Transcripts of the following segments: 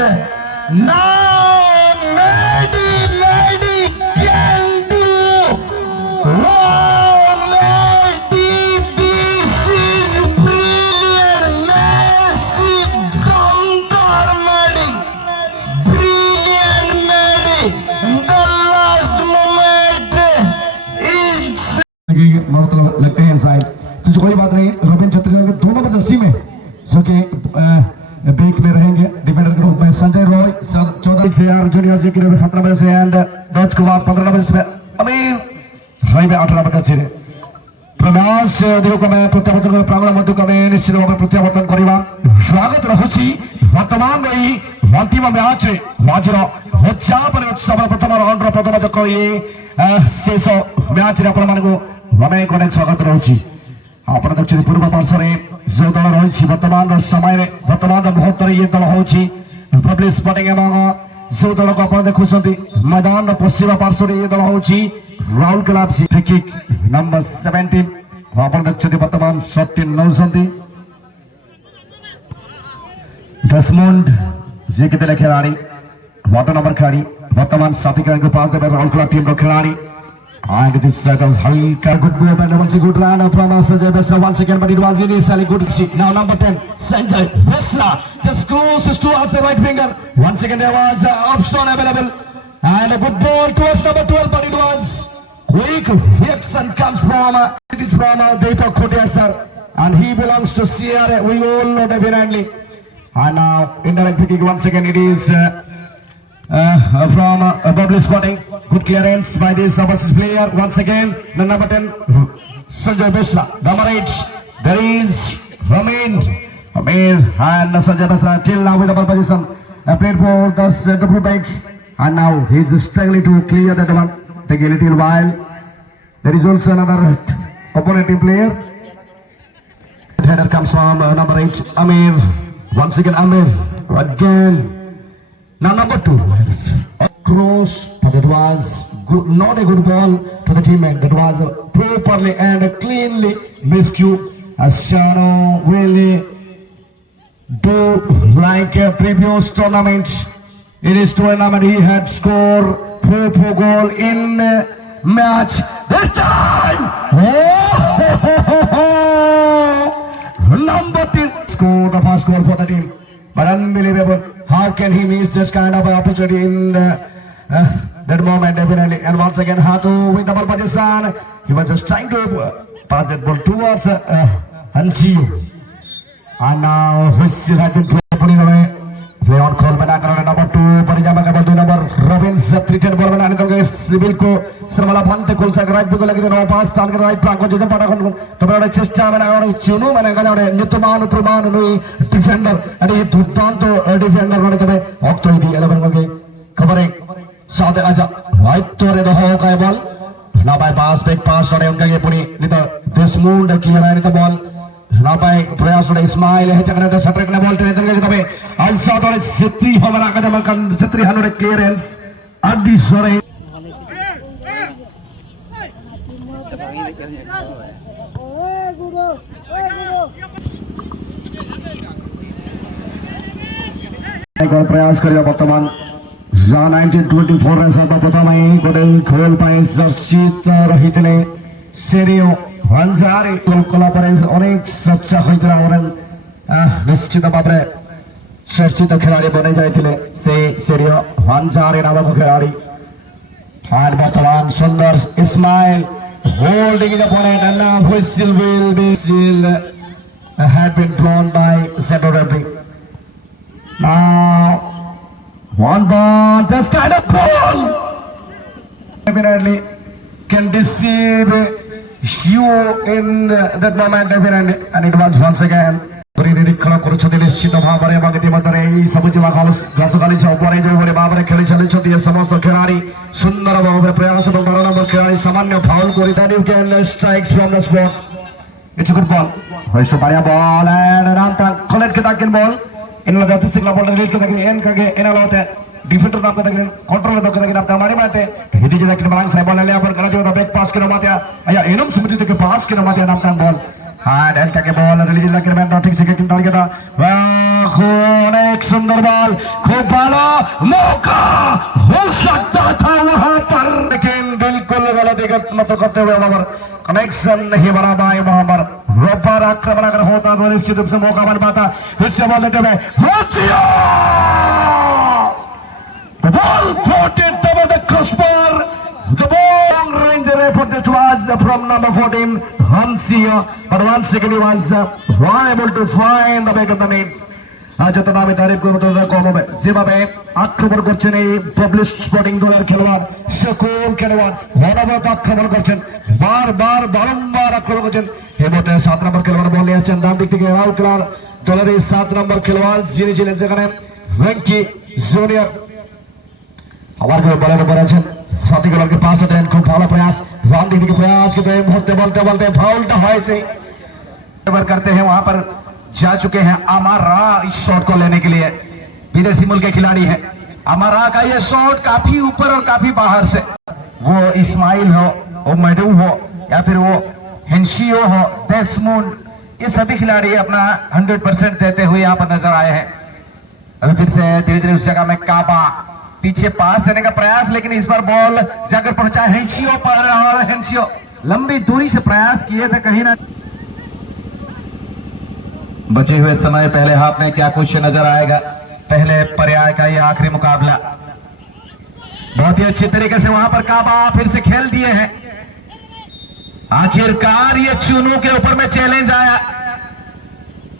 and now Mehdi can do. Wow, Mehdi, this is brilliant. Messi, Zamdar Mehdi, brilliant Mehdi. The last moment is. लगते हैं side तो कोई बात नहीं। रविंद्र छत्री के 2 नंबर जर्सी में जो कि बैक में रहेंगे डिफेंडर के रूप में संजय रॉय 14 से यार जूनियर जी के 17 नंबर से एंड डच कुमार 15 नंबर से अमीर रॉय में 18 नंबर से प्रयास देखो मैं प्रत्यावर्तन प्रांगण मध्य में निश्चित भाव में प्रत्यावर्तन करवा स्वागत रहुची वर्तमान रही अंतिम मैच रे वाजर होचा पर उत्सव प्रथम राउंड प्रथम चक्र ये शेष मैच रे अपन मानको अनेक अनेक स्वागत रहुची। आपण देखुछी पूर्व पार्श्व रे जो दल रही वर्तमान समय में वर्तमान मुहूर्त ये दल होची पब्लिक स्पोर्टिंग एवं जो दल को आप देखुछंती मैदान पश्चिम पार्श्व रे ये दल होची Rahul club free kick number 17 आपण देखुछंती वर्तमान शॉट नौसंती डेस्मोंड जी के तेरे खिलाड़ी वाटर नंबर खिलाड़ी वर्तमान साथी के पास दे राहुल क्लब टीम का खिलाड़ी and this circle halka good move and once a good run from Sanjay Besra once again but it was initially good. Now number 10 Sanjay Besra just closes towards the right finger. Once again there was option available and a good ball towards number 12 but it was quick reaction comes from it is from Deepak Khotia sir and he belongs to Sierra, we all know definitely. And now indirect kicking once again it is from Bubbly Spotting. Good clearance by this overseas player. Once again, the number 10, Sanjay Besra. Number 8, there is Ramin. Amir and Sanjay Besra till now with the ball position. Played for the center back. And now he is struggling to clear that one. Take a little while. There is also another opponent team player. Header comes from number 8, Amir. Once again, Amir. Again. Now number 2, cross, but it was good, not a good ball to the teammate. That was properly and cleanly miscue. As Shano will do like a previous tournament. In his tournament, he had scored 4 goal in match. This time, number 3 scored the first goal for the team. But unbelievable. How can he miss this kind of opportunity in that moment, definitely. And once again, Hatu with double position. He was just trying to pass that ball towards Hanchiu. And now whistle has been played away. Play on call बना कर number 2 परिजामा का बल 2 number Robin Satritan ball बना निकल गए civil को सरमला भांते कुल सा राइट को लगी नो पास ताल के राइट प्रांगण जो पड़ा को तो बड़ा चेष्टा बना और चुनु बना का जोड़े नितमान प्रमाण नुई डिफेंडर अरे ये दुर्दांत डिफेंडर बने तबे ऑक्टो दी 11 हो गई कवरिंग साथ आजा राइट तो रे दो हो का बॉल ना बाय पास बैक पास और उनका ये पूरी नहीं तो डिस्मूड क्लियर है नहीं तो बॉल Napai प्रयास उड़े इस्माइल है जगह ने सत्रह ने बॉल ट्रेन करके तबे आज साथ और सित्री हमारा का जमा कर सित्री हनुरे क्लियरेंस अड्डी सोरे एक प्रयास करिए वर्तमान जा 1924 रे सब प्रथम ही गोटे खेल पाए जर्सीत रही थे सेरियो Vanzari collaborates अनेक चर्चा होइतला और निश्चित भाव में चर्चित खिलाड़ी बने जाइतिले से सेरियो वांजारी नामक खिलाड़ी और वर्तमान सुंदर Ismail holding the opponent and now whistle will be still had been blown by center referee. Now one ball this kind of ball definitely can deceive you in that moment definitely and it was once again निरीक्षण करुछथि निश्चित भाव में एवं इतिमध्ये एई सबुज घासखाली उपरे जो भाव में खेली चली समस्त खिलाड़ी सुंदर भाव में प्रयास और 12 नंबर खिलाड़ी सामान्य फाउल कर can strikes from the spot it's a good ball होइसो बढ़िया बॉल एंड रामता कलेक्ट के ताकिन बॉल इन लगा सिग्ला बॉल रिलीज के ताकिन एन कगे एना लौते डिफेंडर नाम का ताकिन कंट्रोल तो ताकिन आप मारी मारते हिदी जे ताकिन बलांग साइड बॉल ले पर करा जो बैक पास के माते या एनम सुमित के पास के माते नाम का बॉल And এটাকে বল রিলিজ লাগবে না ঠিক থেকে কিন্তু দাঁড়িয়ে দা অনেক সুন্দর বল খুব ভালো মौका हो सकता था वहां पर लेकिन बिल्कुल गलत मत करते हुए वहां पर कनेक्शन नहीं बना पाए वहां पर रबर आक्रमण अगर होता तो निश्चित रूप से मौका बन पाता फिर से बॉल देते हुए the ball put it over the crossbar. The ball range effort that was from number 14 Hansio, but once again he was able to find the back of the net. যত আমি তারিফ করবো ততটা কম হবে যেভাবে আক্রমণ করছেন এই পাবলিশ স্পোর্টিং দলের খেলোয়াড় সকল খেলোয়াড় অনবরত আক্রমণ করছেন বারবার আক্রমণ করছেন এই মুহূর্তে 7 নম্বর খেলোয়াড় বল নিয়ে আসছেন ডান দিক থেকে রাহুল খেলোয়াড় দলের এই 7 নম্বর খেলোয়াড় যিনি ছিলেন সেখানে ভেঙ্কি জুনিয়র আবার কেউ বলের উপর আছেন সাথী খেলোয়াড়কে পাঁচটা দেন খুব ভালো প্রয়াস রান দিক থেকে প্রয়াस কিন্তু এই মুহূর্তে বলতে ফাউলটা হয়েছে এবার करते हैं वहां पर जा चुके हैं अमारा इस शॉट को लेने के लिए विदेशी मुल्क के खिलाड़ी हैं अमारा का ये शॉट काफी ऊपर और काफी बाहर से वो इस्माइल हो वो मेडू हो या फिर वो हेंशियो हो डेस्मोंड ये सभी खिलाड़ी अपना 100% देते हुए यहाँ पर नजर आए हैं अभी फिर से धीरे उस जगह में काबा पीछे पास देने का प्रयास लेकिन इस बार बॉल जाकर पहुंचा हेंशियो पर और हेंशियो लंबी दूरी से प्रयास किए थे कहीं ना बचे हुए समय पहले हाफ में क्या कुछ नजर आएगा पहले पर्याय का ये आखिरी मुकाबला बहुत ही अच्छी तरीके से वहां पर काबा फिर से खेल दिए हैं आखिरकार ये चुनू के ऊपर में चैलेंज आया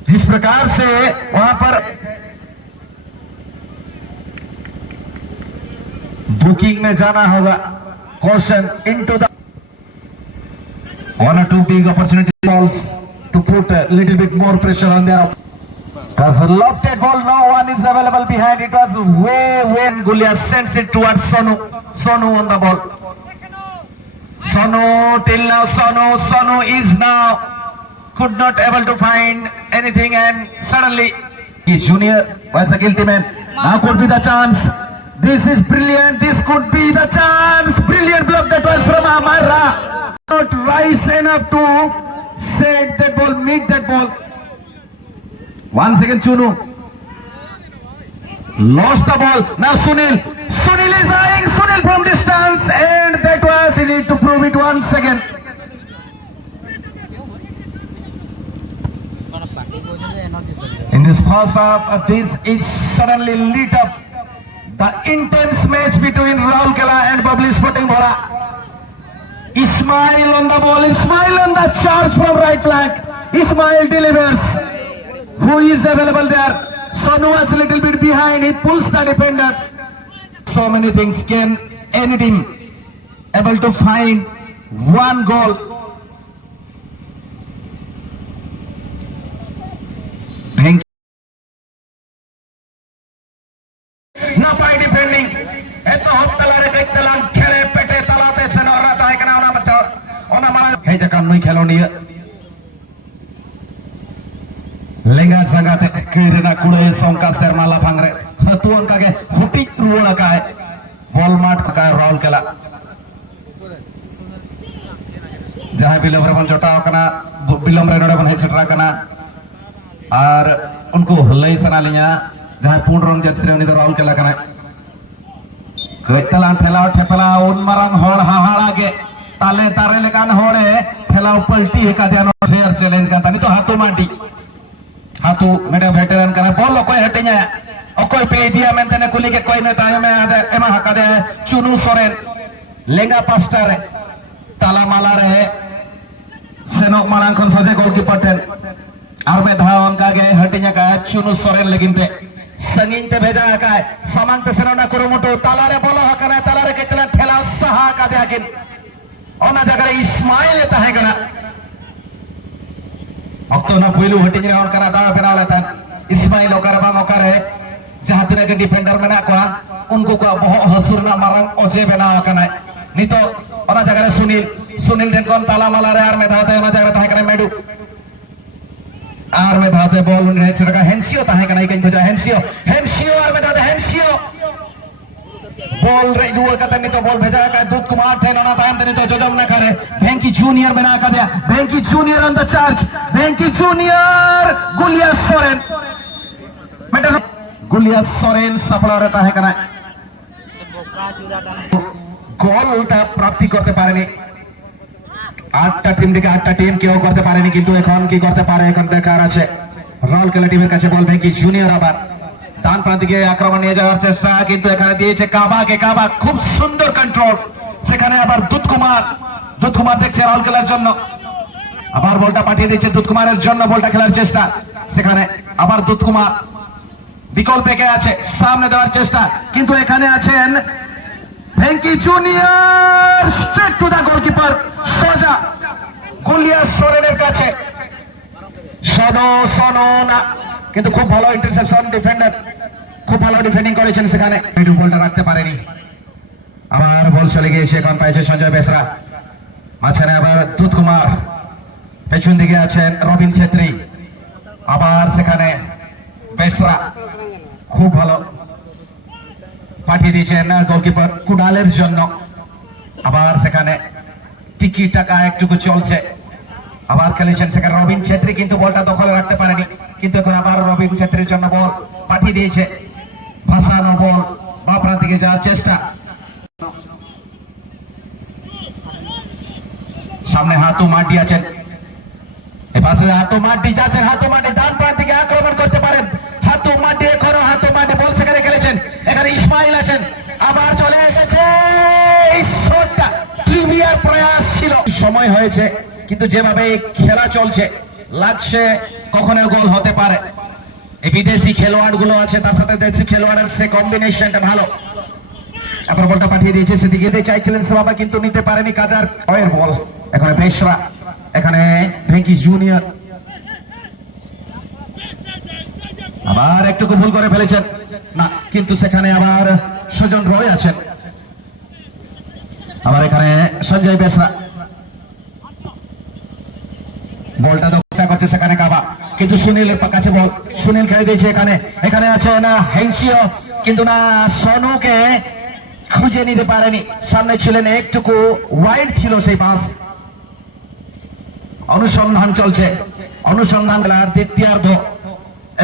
जिस प्रकार से वहां पर बुकिंग में जाना होगा question into the 1 or 2 big opportunity balls to put a little bit more pressure on their was a lofted ball. No one is available behind. It was way Gulia sends it towards Sonu on the ball. Sonu till now Sonu is now could not able to find anything and suddenly Junior was a guilty man. Now could be the chance. This is brilliant. This could be the chance. Brilliant block that was from Amara. Not rise enough to set that ball, meet that ball. Once again Chunu lost the ball. Now Sunil is eyeing Sunil from distance and that was he need to prove it once again. In this first half this is suddenly lit up the intense match between Raulkela and Bubbly Sporting Bhola. Ismail on the ball, Ismail on the charge from right flank. Ismail delivers. Who is available there? Sonu was a little bit behind. He pulls the defender. So many things can any team able to find one goal. Thank you. Napai defending. Eto hoptalare kaitalang khele pete talate senora tahe kana ona bacha ona mara hey jakan nui kheloniya lenga jagate kirena kude songka sermala phangre hatuan kage hutik ruola kae ball mat ka Raulkela jaha bilomre bon jota kana bilomre node bon hai setra kana ar unko lay sanalinya jaha pun rong jersey uni do Raulkela kana Ketelan telau tepela un marang hol hahala ke tale tare lekan hole telau palti hekadian fair challenge kan tani to hatu mandi hatu mede veteran kana bol koi hatinya okoi pe dia mentene kuli ke koi ne tayo me ade ema hakade Chunu Soren lenga pastor tala mala re senok malang kon soje goalkeeper ten arme dhawan ka ge hatinya ka Chunu Soren leginte संगीन ते भेजा है काय समांत सेना कुरुमुटु तालारे बोला हकना तालारे केतला ठेला सहा का देकिन ओना जगह इस्माइल एता है गना अक्तो ना पहिलु हटिंग रे करा दा बेनाला था इस्माइल ओकर बांग ओकर है जहां तिना के डिफेंडर मेना को उनको को बहुत हसुरना मारंग ओजे बेना कना नितो ओना जगह सुनील रे कोन ताला माला रे आर में धाते ओना जगह था कना मेडू आर में धाते बॉल उन्हें हेंसियो ताहे कना इकन तो हेंसियो आर में धाते हेंसियो ball rate dua kata nito ball bheja ka Dut Kumar the nona time nito jojom na kare Venki Junior bena ka dia Venki Junior on the charge Venki Junior Gulia Soren better Gulia Soren safal रहता है kana গোলটা প্রাপ্তি করতে পারেনি আটটা team থেকে আটটা team কেউ করতে পারেনি কিন্তু এখন কি করতে পারে এখন দেখার আছে রাউরকেলা টিমের কাছে বল ভেঙ্কি জুনিয়র আবার ডান প্রান্ত থেকে আক্রমণ নিয়ে যাওয়ার চেষ্টা কিন্তু এখানে দিয়েছে কাবাকে কাবা খুব সুন্দর কন্ট্রোল সেখানে আবার দুধ কুমার দেখছে রাউরকেলার জন্য আবার বলটা পাঠিয়ে দিয়েছে দুধ কুমারের জন্য বলটা খেলার চেষ্টা সেখানে আবার দুধ কুমার বিকল্প একে আছে সামনে দেওয়ার চেষ্টা কিন্তু এখানে আছেন Venki junior straight to the goalkeeper সোজা গুলিয়া সোরেনের কাছে শোনো না কিন্তু খুব ভালো ইন্টারসেপশন ডিফেন্ডার খুব ভালো ডিফেন্ডিং করেছেন সেখানে বলটা রাখতে পারেনি আবার বল চলে গিয়েছে এখন পাইছে সঞ্জয় বেসরা মাঝখানে আবার দুধ কুমার পেছন দিকে আছেন রবিন ছেত্রী আবার সেখানে বেসরা খুব ভালো পাঠিয়ে দিয়েছেন গোলকিপার কুণালের জন্য আবার সেখানে টিকি টাকা একটুকু চলছে আবার খেলেছেন সেখানে রবিন ছেত্রী কিন্তু বলটা দখলে রাখতে পারেনি কিন্তু এখন আবার রবিন ছেত্রীর জন্য বল পাঠিয়ে দিয়েছে ভাসানো বল বাপরা দিকে যাওয়ার চেষ্টা সামনে হাতু মাটি আছেন এপাশে হাতু মাটি যাচ্ছেন হাতু মাটি ডান প্রান্ত থেকে আক্রমণ করতে পারেন হাতু মাটি এখনো হাতু মাটি বল সেখানে খেলেছেন এখানে ইসমাইল আছেন আবার চলে এসেছে এই শটটা প্রিমিয়ার প্রয়াস ছিল সময় হয়েছে কিন্তু যেভাবে খেলা চলছে লাগছে কখনো গোল হতে পারে এই বিদেশি খেলোয়াড় গুলো আছে তার সাথে দেশি খেলোয়াড়ের সে কম্বিনেশনটা ভালো আবার বলটা পাঠিয়ে দিয়েছে সেদিকে যেতে চাইছিলেন বাবা কিন্তু নিতে পারেনি কাজার কয়ের বল এখানে বেশরা এখানে ভেঙ্কি জুনিয়র আবার একটু ভুল করে ফেলেছেন না কিন্তু সেখানে আবার সুজন রয় আছেন আবার এখানে সঞ্জয় বেসরা বলটা চেষ্টা করছে সেখানে কাবা কিন্তু সুনীলের কাছে বল সুনীল খেলে দিয়েছে এখানে আছে না হেনসিও কিন্তু না সোনুকে খুঁজে নিতে পারেনি সামনে ছিলেন একটুকু ওয়াইড ছিল সেই পাস অনুসন্ধান চলছে অনুসন্ধান খেলার দ্বিতীয়ার্ধ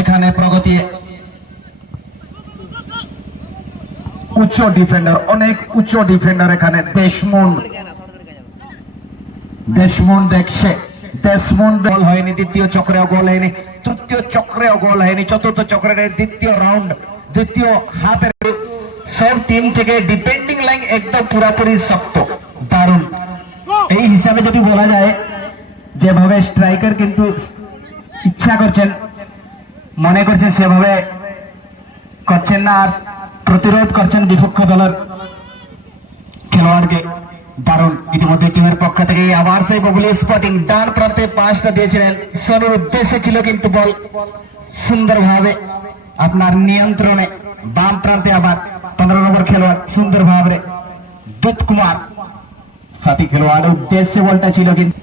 এখানে প্রগতি উচ্চ ডিফেন্ডার অনেক উচ্চ ডিফেন্ডার এখানে দেশমুন দেখছে দেশমুন গোল হয়নি দ্বিতীয় চক্রেও গোল হয়নি তৃতীয় চক্রেও গোল হয়নি চতুর্থ চক্রের দ্বিতীয় রাউন্ড দ্বিতীয় হাফের সব টিম থেকে ডিফেন্ডিং লাইন একদম পুরোপুরি শক্ত দারুণ এই হিসাবে যদি বলা যায় যেভাবে স্ট্রাইকার কিন্তু ইচ্ছা করছেন মনে করছেন সেভাবে করছেন না আর প্রতিরোধ করছেন বিপক্ষ দলের খেলোয়াড়কে দারুণ ইতিমধ্যে টিমের পক্ষ থেকে আবার সেই বগুলি স্পটিং ডান প্রান্তে পাঁচটা দিয়েছিলেন সোনুর উদ্দেশ্যে ছিল কিন্তু বল সুন্দরভাবে আপনার নিয়ন্ত্রণে বাম প্রান্তে আবার 15 নম্বর খেলোয়াড় সুন্দরভাবে দুধ কুমার সাথী খেলোয়াড়ের উদ্দেশ্যে বলটা ছিল কিন্তু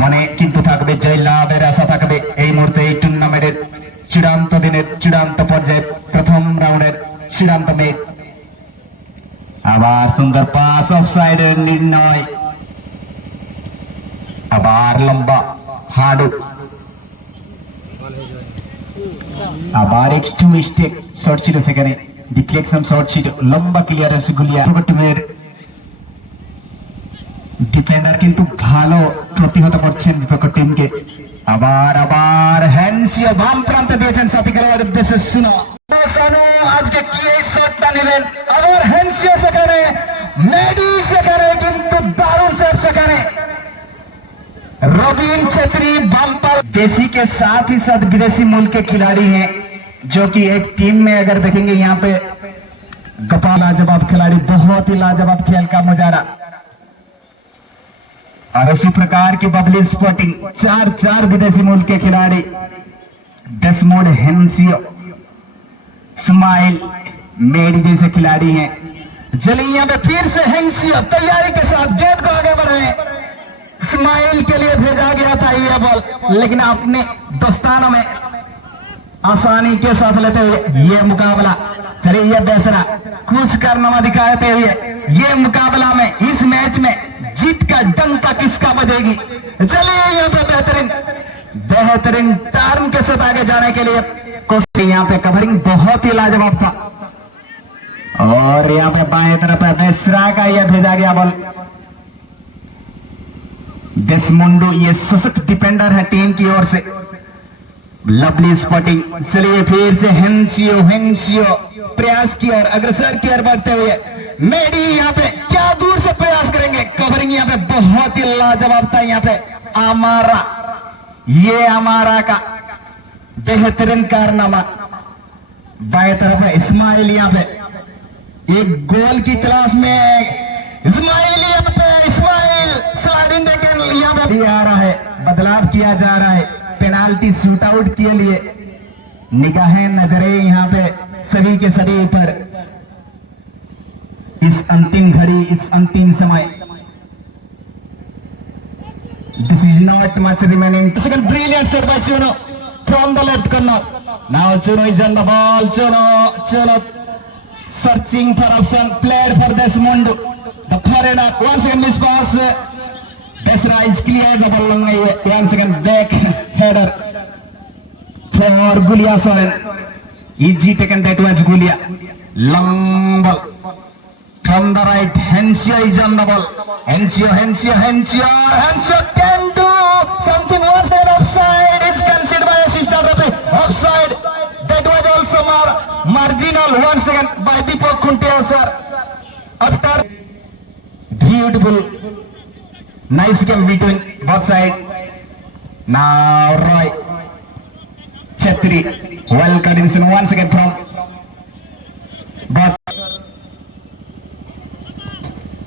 মনে কিন্তু থাকবে জয় লাভের আশা থাকবে এই মুহূর্তে এই টুর্নামেন্টের চূড়ান্ত দিনের চূড়ান্ত পর্যায়ে প্রথম রাউন্ডের চূড়ান্ত ম্যাচ আবার সুন্দর পাস অফসাইডের নির্ণয় আবার লম্বা হাডু আবার একটু মিস্টেক শট ছিল সেখানে ডিফ্লেকশন শট ছিল লম্বা ক্লিয়ারেন্স গুলিয়া টিমের ডিফেন্ডার কিন্তু ভালো প্রতিহত করছেন বিপক্ষ টিমকে আবার হ্যান্সিও বাম প্রান্তে দিয়েছেন সাথী খেলোয়াড়ের উদ্দেশ্যে শুনো আজকে কি এই শটটা নেবেন আবার হ্যান্সিও সেখানে মেডি সেখানে কিন্তু দারুণ শট সেখানে रॉबिन छेत्री बम्पर देसी के साथ ही साथ विदेशी मूल के खिलाड़ी हैं जो कि एक टीम में अगर देखेंगे यहाँ पे गपा लाजवाब खिलाड़ी बहुत ही लाजवाब खेल का मुजाहरा और इसी प्रकार की बबली स्पोर्टिंग चार विदेशी मूल के खिलाड़ी डेस्मोंड हेंसियो स्माइल मेडी जैसे खिलाड़ी हैं चलिए यहाँ पे फिर से हेंसियो तैयारी के साथ गेट को आगे बढ़ाएं स्माइल के लिए भेजा गया था ये बॉल लेकिन अपने दोस्तानों में आसानी के साथ लेते हुए ये मुकाबला। चलिए ये बेसरा कुछ कारनामा दिखाते हुए ये मुकाबला में इस मैच में जीत का डंका किसका बजेगी। चलिए यहाँ पे बेहतरीन टर्न के साथ आगे जाने के लिए कोशिश। यहाँ पे कवरिंग बहुत ही लाजवाब था और यहाँ पे बाएं तरफ है बेसरा का यह भेजा गया बॉल। डेस्मोंडो ये सशक्त डिफेंडर है टीम की ओर से। Lovely spotting. चलिए फिर से हेंसियो प्रयास की और अग्रसर की ओर बढ़ते हुए मेडी यहाँ पे क्या दूर से प्रयास करेंगे। कवरिंग यहाँ पे बहुत ही लाजवाब था। यहाँ पे अमारा का बेहतरीन कारनामा। बाएं तरफ है इस्माइल। यहाँ पे एक गोल की तलाश में इस्माइल स्लाइडिंग यहाँ पे आ रहा है। बदलाव किया जा रहा है पेनाल्टी शूट आउट के लिए। निगाहें नजरें यहाँ पे सभी के सभी पर इस अंतिम घड़ी, इस अंतिम समय। This is not much remaining. Second brilliant shot by Chuno from the left corner. Now Chuno is on the ball. Chuno searching for option. Played for Desmond. The foreigner. Once again miss pass. Besra is cleared the ball long way. Once again back header for Gulia Soren. Easy taken, that was Gulia. Long ball from the right. Hensio is on the ball. Hensio can do something worse than offside. It's considered by assistant referee offside. That was also marginal once again by Deepak Khuntia sir. After beautiful, nice game between both sides. Now Roy Chetri, well coordination once again from both.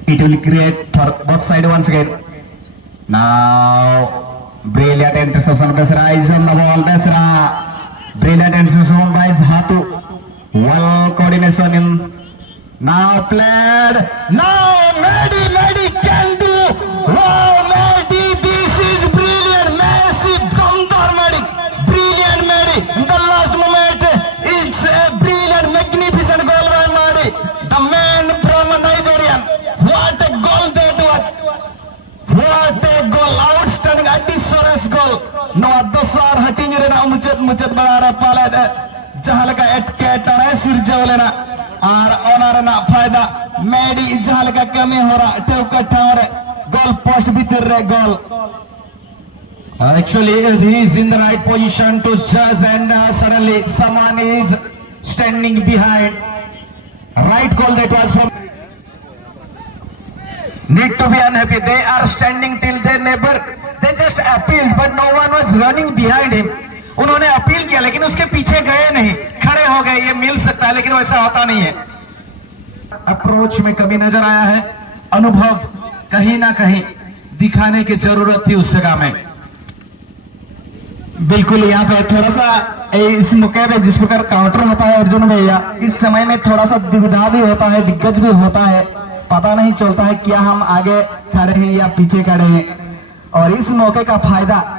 It will create for both sides once again. Now brilliant interception. Besra is on the ball. Besra, brilliant interception by Hatu. Well coordination in. Now played. Now Medi can do. Wow, Medi, this is brilliant, massive, Zamdar Medi, brilliant Medi. The last moment, it's a brilliant, magnificent goal by Medi, the man from Nigerian. What a goal that was! What a goal! Outstanding, additional goal. No, Adasar hutting it now. Muchet bada pala जहाँ लगा एटकेट और सिर जोलेना और honour ना फायदा मेडी जहाँ लगा कमी हो रहा टेवका टावर goal post भीतर रे goal. Actually he is in the right position to judge and suddenly someone is standing behind. Right goal that was from. Need to be unhappy. They are standing till their neighbor. They just appealed, but no one was running behind him. उन्होंने appeal किया लेकिन उसके पीछे गए नहीं, खड़े हो गए. ये मिल सकता है लेकिन वैसा होता नहीं है. अप्रोच में कमी नजर आया है. अनुभव कहीं ना कहीं दिखाने की जरूरत थी उस जगह में. बिल्कुल यहाँ पे थोड़ा सा इस मौके पे जिस प्रकार काउंटर होता है अर्जुन भैया, इस समय में थोड़ा सा दुविधा भी होता है, दिग्गज भी होता है. पता नहीं चलता है क्या हम आगे खड़े हैं या पीछे खड़े हैं. और इस मौके का फायदा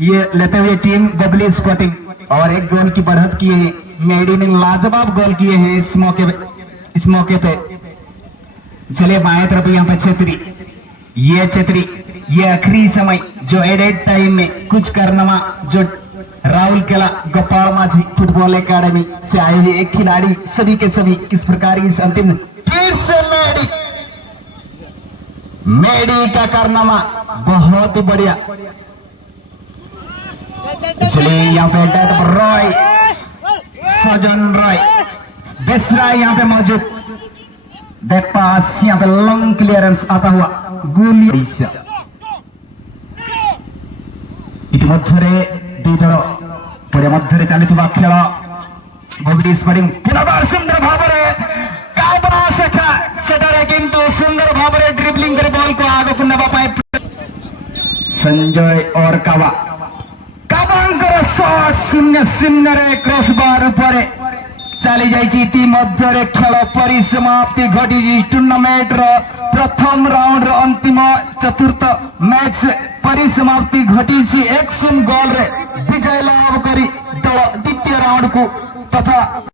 ये लेते हुए टीम डब्ल्यू स्पोर्टिंग और एक गोल की बढ़त किए हैं. मेडी ने लाजवाब गोल किए हैं इस मौके पे. चलिए बाएं तरफ यहाँ पे छेत्री, ये आखिरी समय जो एडेड टाइम में कुछ करनमा जो राहुल केला गोपाल माझी फुटबॉल एकेडमी से आए हुए एक खिलाड़ी सभी के सभी किस प्रकार इस अंतिम फिर से मेडी का कारनामा बहुत ही बढ़िया. इसलिए यहाँ पे रॉय सजन रॉय बेसरा यहाँ पे मौजूद. बैक पास यहाँ पे लॉन्ग क्लियरेंस आता हुआ गोली इतिमध्य दुईदल पड़े मध्य चली खेल गोबी स्पोर्टिंग पुनर्बार सुंदर भाव किंतु सुंदर भाव ड्रिबलिंग कर बॉल को आगे नापी संजय और काबांकर शॉट शून्य शून्य क्रॉस बार उपरे चली जाइए. इतिमध्य खेल परिसमाप्ति घटी. टूर्नामेंट प्रथम राउंड अंतिम चतुर्थ मैच परिसमाप्ति घटी. 1-0 गोल रे विजय लाभ करी दल द्वितीय ग्राउंड को तथा